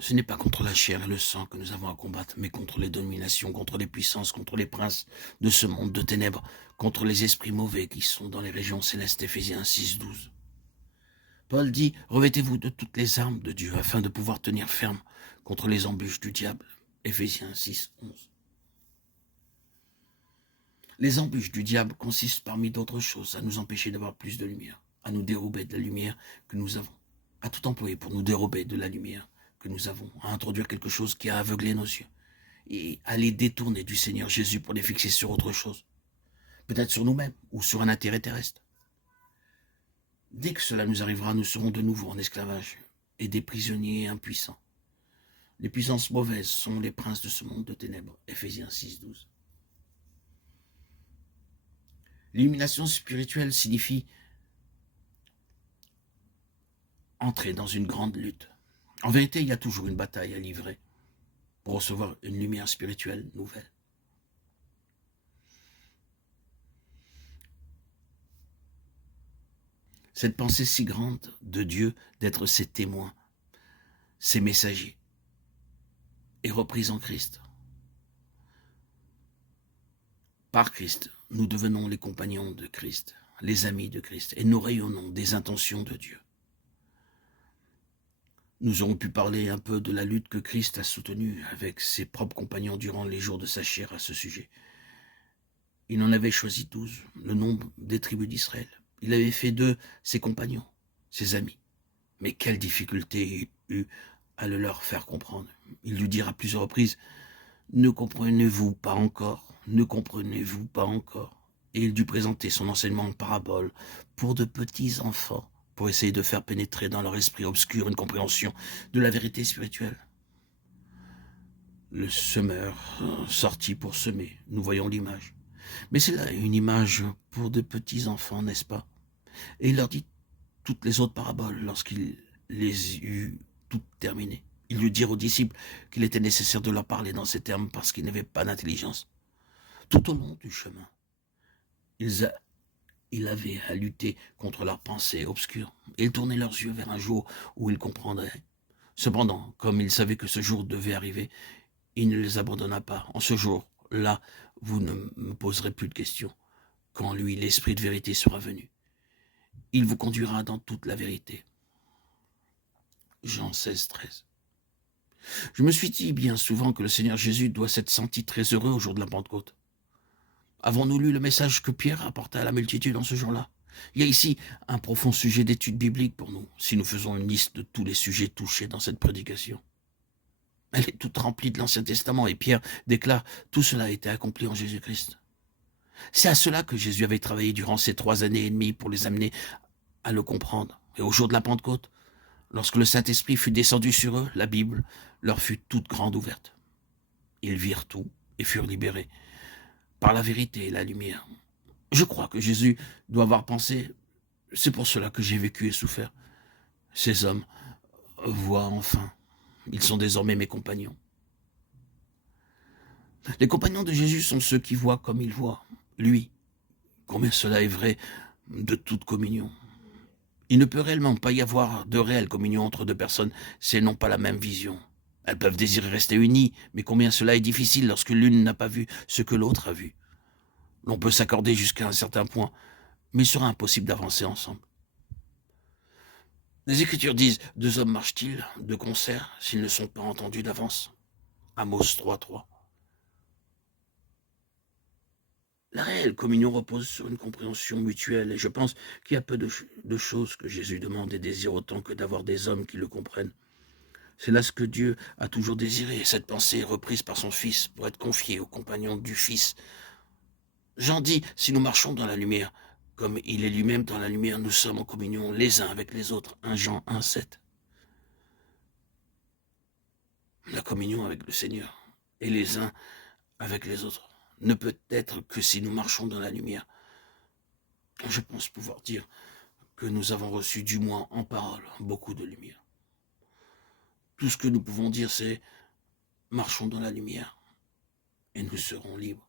Ce n'est pas contre la chair et le sang que nous avons à combattre, mais contre les dominations, contre les puissances, contre les princes de ce monde de ténèbres, contre les esprits mauvais qui sont dans les régions célestes. Éphésiens 6:12. Paul dit, revêtez-vous de toutes les armes de Dieu afin de pouvoir tenir ferme contre les embûches du diable. Éphésiens 6:11. Les embûches du diable consistent parmi d'autres choses à nous empêcher d'avoir plus de lumière, à nous dérober de la lumière que nous avons, à tout employer pour nous dérober de la lumière que nous avons, à introduire quelque chose qui a aveuglé nos yeux, et à les détourner du Seigneur Jésus pour les fixer sur autre chose, peut-être sur nous-mêmes ou sur un intérêt terrestre. Dès que cela nous arrivera, nous serons de nouveau en esclavage et des prisonniers impuissants. Les puissances mauvaises sont les princes de ce monde de ténèbres. Éphésiens 6:12. L'illumination spirituelle signifie entrer dans une grande lutte. En vérité, il y a toujours une bataille à livrer pour recevoir une lumière spirituelle nouvelle. Cette pensée si grande de Dieu d'être ses témoins, ses messagers, est reprise en Christ. Par Christ, nous devenons les compagnons de Christ, les amis de Christ, et nous rayonnons des intentions de Dieu. Nous aurons pu parler un peu de la lutte que Christ a soutenue avec ses propres compagnons durant les jours de sa chair à ce sujet. Il en avait choisi 12, le nombre des tribus d'Israël. Il avait fait d'eux ses compagnons, ses amis. Mais quelle difficulté il eut à le leur faire comprendre. Il lui dira à plusieurs reprises, « Ne comprenez-vous pas encore? Ne comprenez-vous pas encore ?» Et il dut présenter son enseignement en parabole pour de petits enfants, pour essayer de faire pénétrer dans leur esprit obscur une compréhension de la vérité spirituelle. Le semeur sortit pour semer, nous voyons l'image. Mais c'est là une image pour de petits enfants, n'est-ce pas? Et il leur dit toutes les autres paraboles lorsqu'il les eut toutes terminées. Ils lui dirent aux disciples qu'il était nécessaire de leur parler dans ces termes parce qu'ils n'avaient pas d'intelligence. Tout au long du chemin, il avait à lutter contre leurs pensées obscures. Et ils tournaient leurs yeux vers un jour où ils comprendraient. Cependant, comme il savait que ce jour devait arriver, il ne les abandonna pas. En ce jour-là, vous ne me poserez plus de questions. Quand lui, l'esprit de vérité sera venu, il vous conduira dans toute la vérité. Jean 16:13. Je me suis dit bien souvent que le Seigneur Jésus doit s'être senti très heureux au jour de la Pentecôte. Avons-nous lu le message que Pierre apporta à la multitude en ce jour-là? Il y a ici un profond sujet d'étude biblique pour nous, si nous faisons une liste de tous les sujets touchés dans cette prédication. Elle est toute remplie de l'Ancien Testament et Pierre déclare « Tout cela a été accompli en Jésus-Christ ». C'est à cela que Jésus avait travaillé durant ces 3 années et demie pour les amener à le comprendre. Et au jour de la Pentecôte, lorsque le Saint-Esprit fut descendu sur eux, la Bible leur fut toute grande ouverte. Ils virent tout et furent libérés par la vérité et la lumière. Je crois que Jésus doit avoir pensé « C'est pour cela que j'ai vécu et souffert. Ces hommes voient enfin. Ils sont désormais mes compagnons. » Les compagnons de Jésus sont ceux qui voient comme il voit, lui. Combien cela est vrai de toute communion. Il ne peut réellement pas y avoir de réelle communion entre deux personnes si elles n'ont pas la même vision. Elles peuvent désirer rester unies, mais combien cela est difficile lorsque l'une n'a pas vu ce que l'autre a vu. L'on peut s'accorder jusqu'à un certain point, mais il sera impossible d'avancer ensemble. Les Écritures disent, 2 hommes marchent-ils de concert s'ils ne sont pas entendus d'avance? Amos 3:3. La réelle communion repose sur une compréhension mutuelle et je pense qu'il y a peu de choses que Jésus demande et désire autant que d'avoir des hommes qui le comprennent. C'est là ce que Dieu a toujours désiré. Cette pensée est reprise par son Fils pour être confiée aux compagnons du Fils. Jean dit, si nous marchons dans la lumière, comme il est lui-même dans la lumière, nous sommes en communion les uns avec les autres. 1 Jean 1:7. La communion avec le Seigneur et les uns avec les autres ne peut être que si nous marchons dans la lumière. Je pense pouvoir dire que nous avons reçu du moins en parole beaucoup de lumière. Tout ce que nous pouvons dire, c'est marchons dans la lumière et nous serons libres.